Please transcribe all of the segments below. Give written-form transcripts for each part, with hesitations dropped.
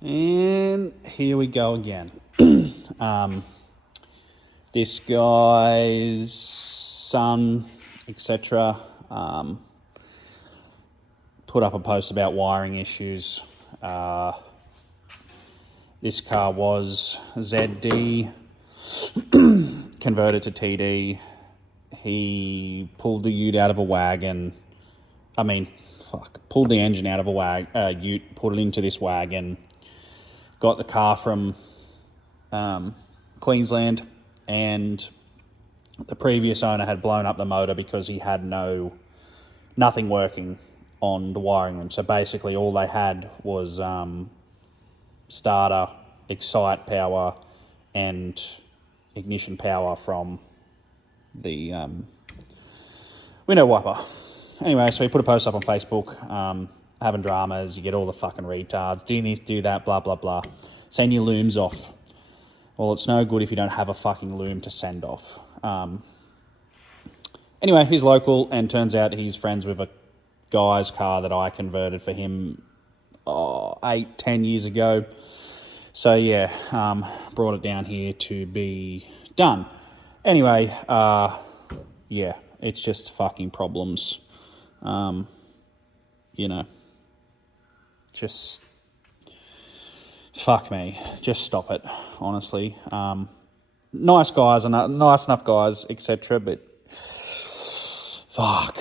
And here we go again. This guy's son, etc., put up a post about wiring issues. This car was ZD, converted to TD. He pulled the ute out of a wagon. Pulled the engine out of a ute, put it into this wagon. Got the car from Queensland, and the previous owner had blown up the motor because he had nothing working on the wiring room. So basically all they had was starter, excite power, and ignition power from the window wiper. Anyway, so he put a post up on Facebook, having dramas, you get all the fucking retards, do this, do that, blah, blah, blah. Send your looms off. Well, it's no good if you don't have a fucking loom to send off. Anyway, he's local, and turns out he's friends with a guy's car that I converted for him 8-10 years ago. So yeah, brought it down here to be done. Anyway, yeah, it's just fucking problems. Just fuck me. Just stop it, honestly. Nice guys and nice enough guys, etc. But fuck,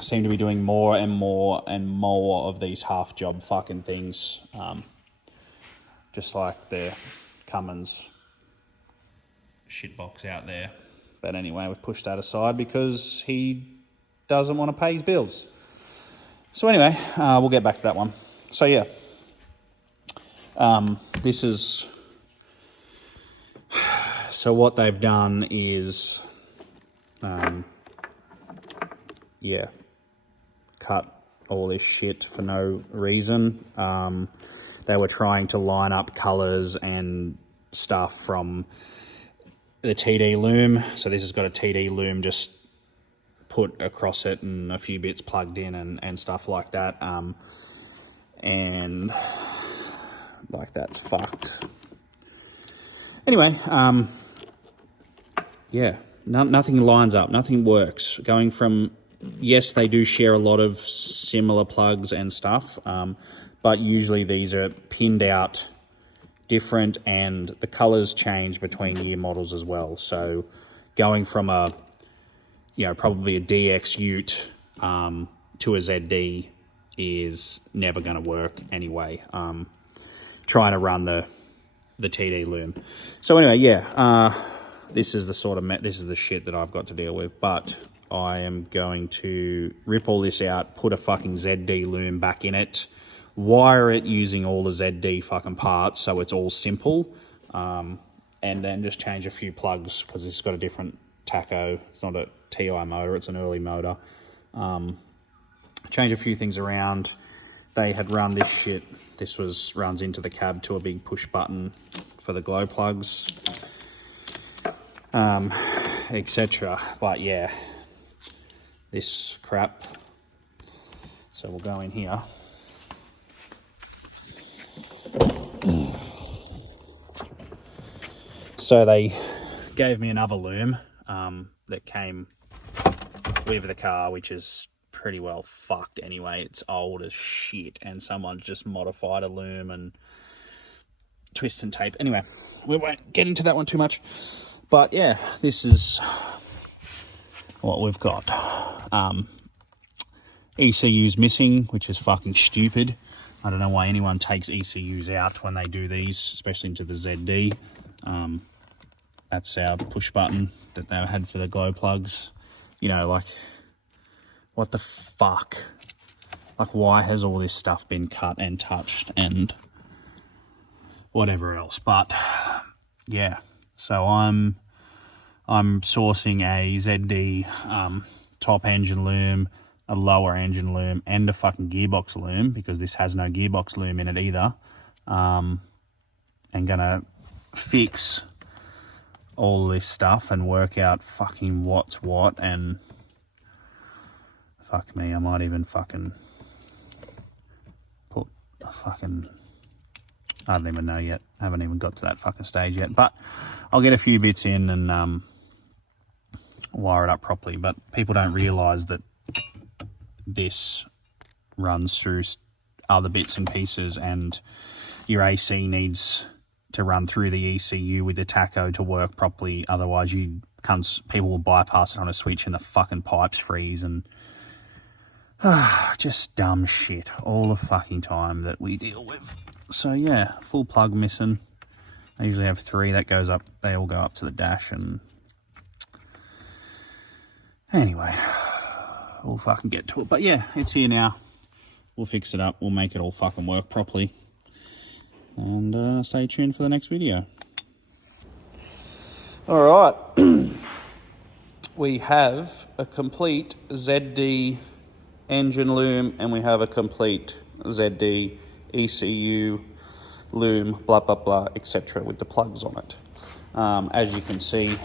seem to be doing more and more and more of these half job fucking things. Just like the Cummins shitbox out there. But anyway, we've pushed that aside because he doesn't want to pay his bills. So anyway, we'll get back to that one. So yeah, this is... So what they've done is, cut all this shit for no reason. They were trying to line up colours and stuff from the TD loom. So this has got a TD loom just put across it and a few bits plugged in and stuff like that. And like that's fucked. Anyway, nothing lines up, nothing works. Going from, yes, they do share a lot of similar plugs and stuff, but usually these are pinned out different and the colours change between year models as well. So going from probably a DX Ute to a ZD is never going to work anyway. Trying to run the TD loom. So anyway, this is the shit that I've got to deal with, but I am going to rip all this out, put a fucking ZD loom back in it, wire it using all the ZD fucking parts so it's all simple, and then just change a few plugs because it's got a different tacho. It's not a TI motor, it's an early motor. Change a few things around. They had run this shit. This runs into the cab to a big push button for the glow plugs, etc. But yeah, this crap. So we'll go in here. So they gave me another loom that came with the car, which is pretty well fucked anyway. It's old as shit, and someone's just modified a loom and twist and tape. Anyway, we won't get into that one too much. But yeah, this is what we've got. ECU's missing, which is fucking stupid. I don't know why anyone takes ECUs out when they do these, especially into the ZD. That's our push button that they had for the glow plugs. What the fuck? Like, why has all this stuff been cut and touched and whatever else? But yeah, so I'm sourcing a ZD top engine loom, a lower engine loom, and a fucking gearbox loom because this has no gearbox loom in it either. And gonna fix all this stuff and work out fucking what's what, and fuck me, I might even fucking put a fucking I don't even know yet. I haven't even got to that fucking stage yet. But I'll get a few bits in and wire it up properly. But people don't realise that this runs through other bits and pieces, and your AC needs to run through the ECU with the tacho to work properly. Otherwise, people will bypass it on a switch and the fucking pipes freeze, and just dumb shit all the fucking time that we deal with. So yeah, full plug missing. I usually have 3 that goes up. They all go up to the dash, and anyway, we'll fucking get to it. But yeah, it's here now. We'll fix it up. We'll make it all fucking work properly. And stay tuned for the next video. All right. We have a complete ZD engine loom, and we have a complete ZD ECU loom, blah, blah, blah, etc. with the plugs on it. As you can see,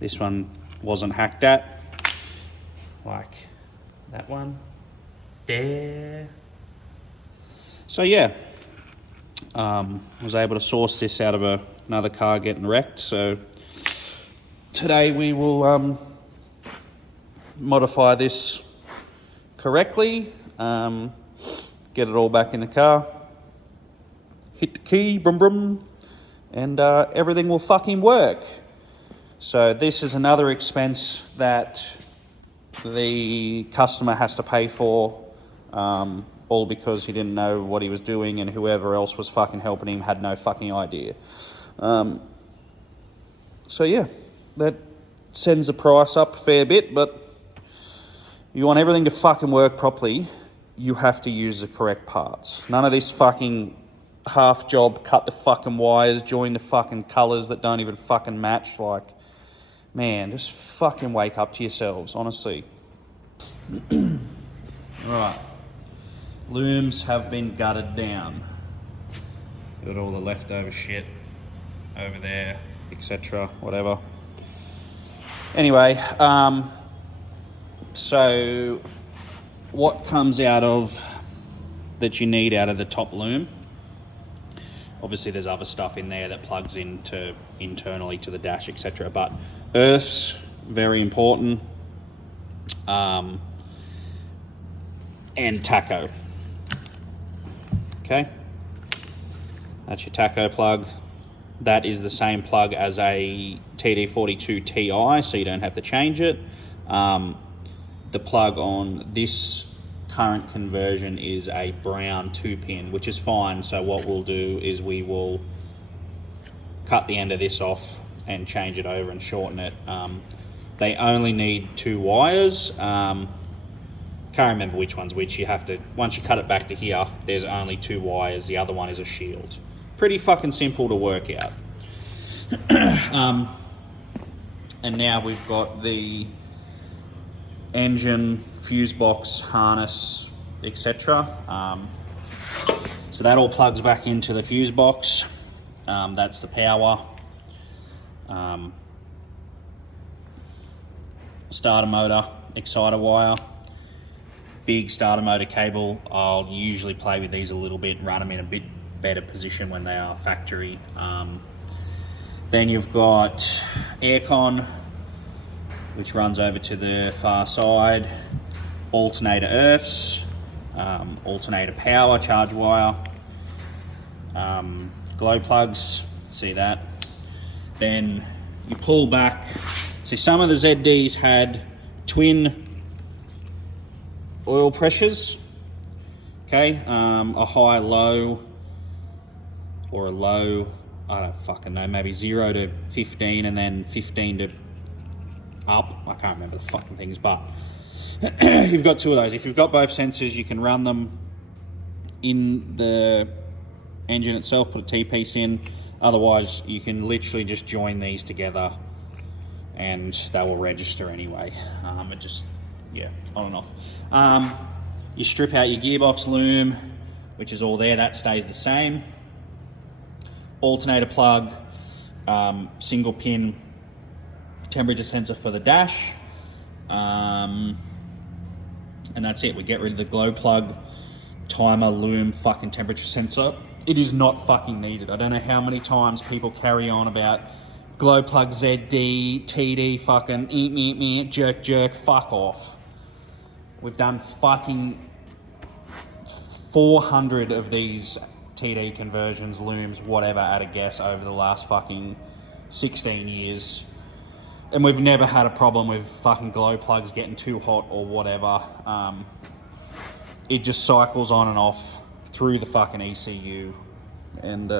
this one wasn't hacked at, like that one there. So yeah, was able to source this out of another car getting wrecked. So today we will modify this correctly, get it all back in the car, hit the key, brum brum, and everything will fucking work. So this is another expense that the customer has to pay for, all because he didn't know what he was doing, and whoever else was fucking helping him had no fucking idea. So yeah, that sends the price up a fair bit, but you want everything to fucking work properly, you have to use the correct parts. None of this fucking half job, cut the fucking wires, join the fucking colours that don't even fucking match. Like, man, just fucking wake up to yourselves, honestly. Right. Looms have been gutted down. Got all the leftover shit over there, etc., whatever. Anyway, so what comes out of that you need out of the top loom? Obviously there's other stuff in there that plugs into internally to the dash, etc., but earths, very important, and tacho. Okay, that's your tacho plug. That is the same plug as a TD42 Ti, so you don't have to change it. The plug on this current conversion is a brown 2-pin, which is fine. So what we'll do is we will cut the end of this off and change it over and shorten it. They only need 2 wires. Can't remember which one's which. You have to, once you cut it back to here, there's only 2 wires. The other one is a shield. Pretty fucking simple to work out. And now we've got the engine, fuse box, harness, etc. So that all plugs back into the fuse box. That's the power. Starter motor, exciter wire, big starter motor cable. I'll usually play with these a little bit, run them in a bit better position when they are factory. Then you've got aircon, which runs over to the far side, alternator earths, alternator power, charge wire, glow plugs, see that. Then you pull back. See, some of the ZDs had twin oil pressures, okay, a high, low, or a low, I don't fucking know, maybe 0 to 15 and then 15 to up. I can't remember the fucking things, but you've got 2 of those. If you've got both sensors, you can run them in the engine itself, put a T-piece in. Otherwise, you can literally just join these together and they will register anyway. It just, yeah, on and off. You strip out your gearbox loom, which is all there, that stays the same. Alternator plug, single pin temperature sensor for the dash, and that's it. We get rid of the glow plug. timer, loom, fucking temperature sensor. It is not fucking needed. I don't know how many times people carry on about glow plug ZD, TD, fucking jerk, jerk, fuck off. We've done fucking 400 of these TD conversions, looms, whatever, at a guess over the last fucking 16 years. And we've never had a problem with fucking glow plugs getting too hot or whatever. It just cycles on and off through the fucking ECU. And,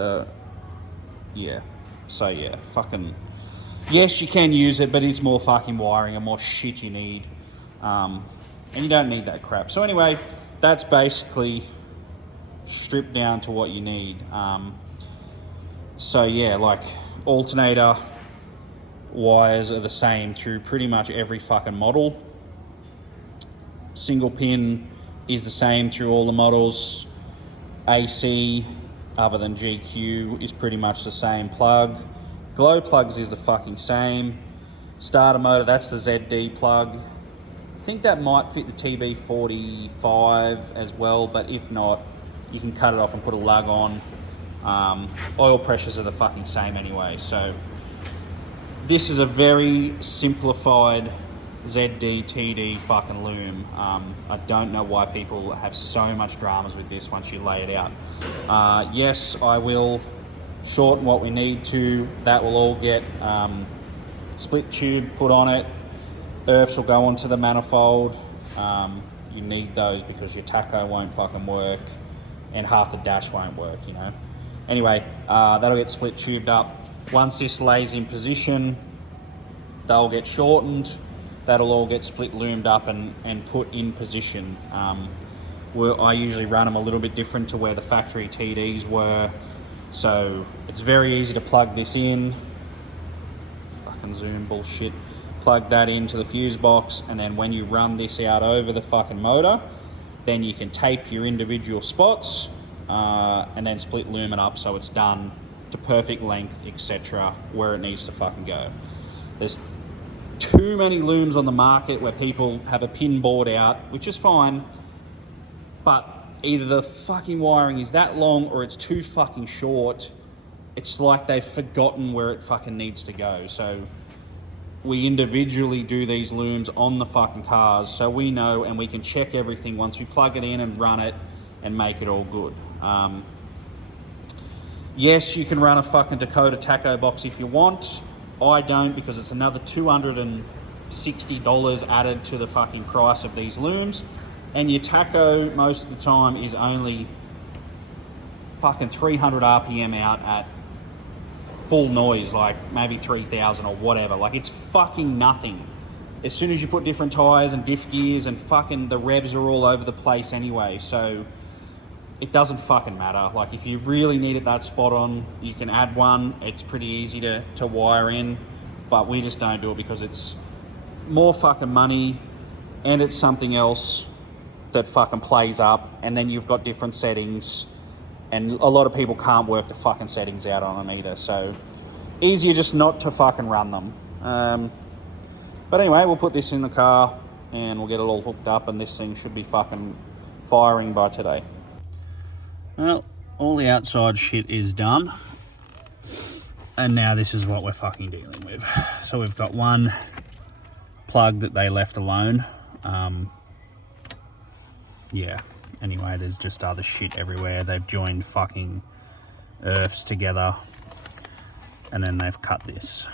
yeah. So, yeah, fucking... Yes, you can use it, but it's more fucking wiring and more shit you need. And you don't need that crap. So anyway, that's basically stripped down to what you need. So, yeah, like, alternator wires are the same through pretty much every fucking model. Single pin is the same through all the models. AC, other than GQ, is pretty much the same plug. Glow plugs is the fucking same. Starter motor, that's the ZD plug. I think that might fit the TB45 as well, but if not, you can cut it off and put a lug on. Oil pressures are the fucking same anyway, so this is a very simplified ZD, TD fucking loom. I don't know why people have so much dramas with this once you lay it out. Yes, I will shorten what we need to. That will all get split tube put on it. Earths will go onto the manifold. You need those because your tacho won't fucking work and half the dash won't work, you know. Anyway, that'll get split tubed up. Once this lays in position, they'll get shortened. That'll all get split loomed up and put in position. I usually run them a little bit different to where the factory TDs were. So it's very easy to plug this in. Fucking Zoom bullshit. Plug that into the fuse box, and then when you run this out over the fucking motor, then you can tape your individual spots and then split loom it up so it's done to perfect length, etc., where it needs to fucking go. There's too many looms on the market where people have a pin board out, which is fine, but either the fucking wiring is that long or it's too fucking short. It's like they've forgotten where it fucking needs to go. So we individually do these looms on the fucking cars so we know and we can check everything once we plug it in and run it and make it all good. Yes, you can run a fucking Dakota tacho box if you want. I don't, because it's another $260 added to the fucking price of these looms. And your tacho most of the time is only fucking 300 RPM out at full noise, like maybe 3,000 or whatever. Like, it's fucking nothing. As soon as you put different tires and diff gears and fucking the revs are all over the place anyway. So it doesn't fucking matter. Like, if you really need it that spot on, you can add one. It's pretty easy to wire in, but we just don't do it because it's more fucking money and it's something else that fucking plays up, and then you've got different settings, and a lot of people can't work the fucking settings out on them either, so easier just not to fucking run them. But anyway, we'll put this in the car and we'll get it all hooked up, and this thing should be fucking firing by today. Well, all the outside shit is done, and now this is what we're fucking dealing with. So we've got one plug that they left alone. Yeah, anyway, there's just other shit everywhere. They've joined fucking earths together, and then they've cut this.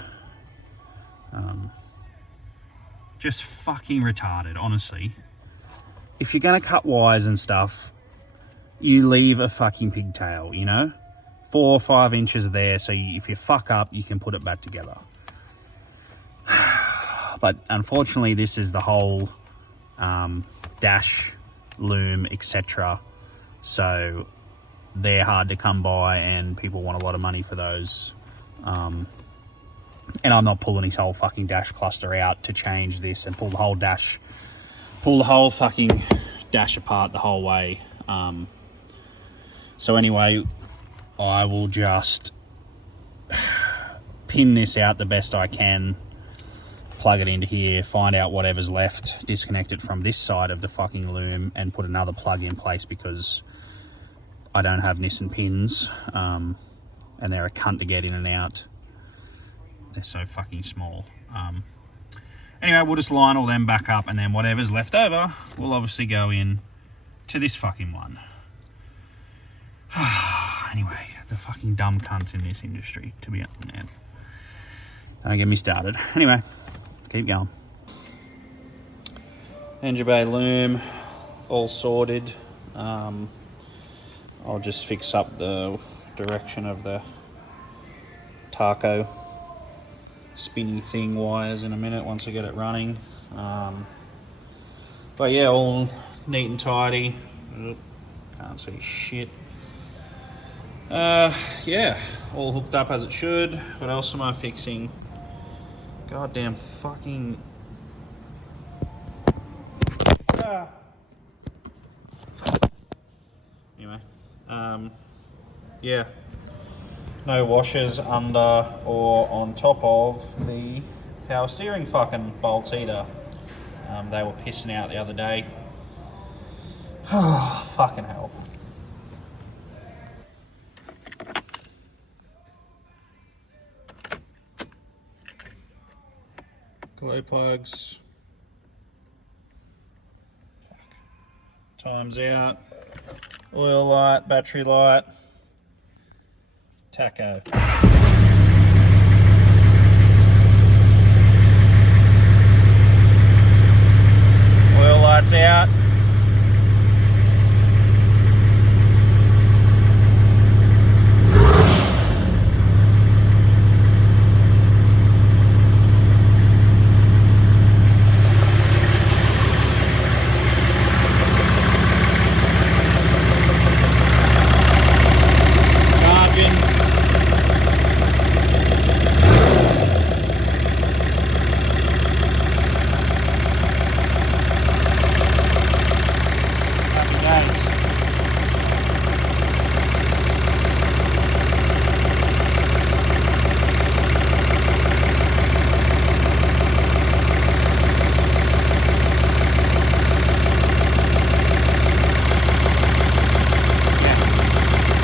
Just fucking retarded, honestly. If you're gonna cut wires and stuff, you leave a fucking pigtail, you know? 4 or 5 inches there, so if you fuck up, you can put it back together. But unfortunately, this is the whole dash, loom, etc. So they're hard to come by, and people want a lot of money for those. And I'm not pulling his whole fucking dash cluster out to change this and pull the whole fucking dash apart the whole way. So anyway, I will just pin this out the best I can plug it into here, find out whatever's left, disconnect it from this side of the fucking loom, and put another plug in place because I don't have Nissan pins, and they're a cunt to get in and out. They're so fucking small. Anyway, we'll just line all them back up, and then whatever's left over, we'll obviously go in to this fucking one. Anyway, the fucking dumb cunts in this industry, to be honest, man. Don't get me started. Anyway, keep going. Engine bay loom, all sorted. I'll just fix up the direction of the Taco spinny thing wires in a minute once I get it running. But yeah, all neat and tidy. Can't see shit. Yeah, all hooked up as it should. What else am I fixing? Goddamn fucking... Anyway, yeah. No washers under or on top of the power steering fucking bolts either. They were pissing out the other day. Fucking hell. Glow plugs. Fuck. Time's out. Oil light, battery light. Taco. Oil lights out.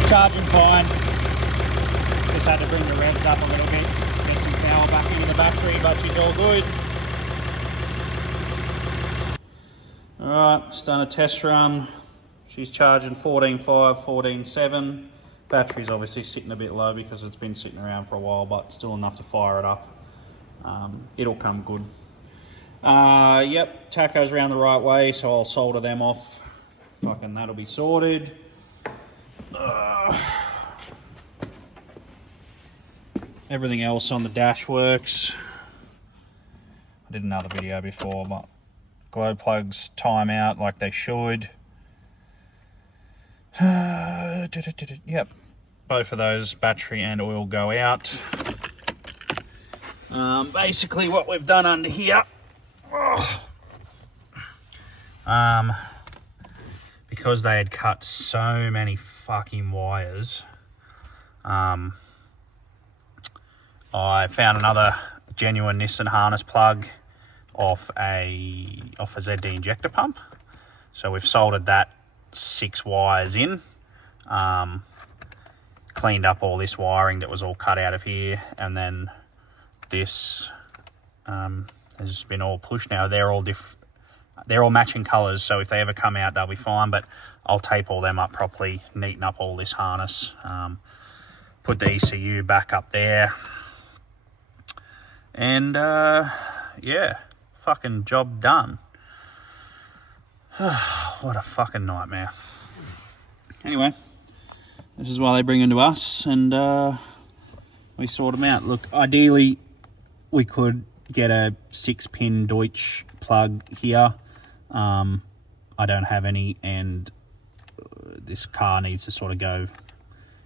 Charging fine. Just had to bring the revs up a little bit, get some power back into the battery, but she's all good. Alright, just done a test run. She's charging 14.5, 14.7. Battery's obviously sitting a bit low because it's been sitting around for a while, but still enough to fire it up. It'll come good. Yep, tacos around the right way, so I'll solder them off. Fucking that'll be sorted. Everything else on the dash works. I did another video before, but glow plugs time out like they should. Yep, both of those battery and oil go out. Basically what we've done under here, because they had cut so many fucking wires, I found another genuine Nissan harness plug off a ZD injector pump. So we've soldered that 6 wires in, cleaned up all this wiring that was all cut out of here, and then this has been all pushed now. They're all matching colours, so if they ever come out, they'll be fine, but I'll tape all them up properly, neaten up all this harness, put the ECU back up there, and yeah, fucking job done. What a fucking nightmare. Anyway, this is why they bring them to us, and we sort them out. Look, ideally, we could get a 6-pin Deutsch plug here. I don't have any, and this car needs to sort of go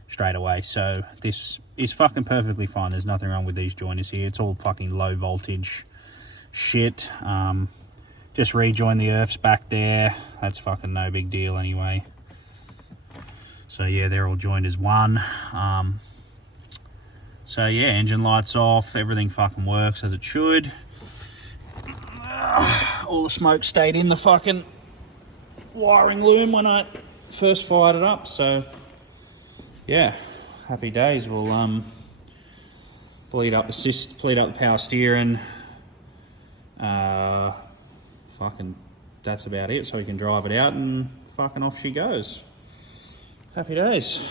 straight away. So this is fucking perfectly fine. There's nothing wrong with these joiners here. It's all fucking low voltage shit. Just rejoin the earths back there. That's fucking no big deal anyway. So yeah, they're all joined as one. So yeah, engine lights off. Everything fucking works as it should. all the smoke stayed in the fucking wiring loom when I first fired it up. So yeah, happy days. We'll bleed up the power steering. Fucking, that's about it. So we can drive it out and fucking off she goes. Happy days.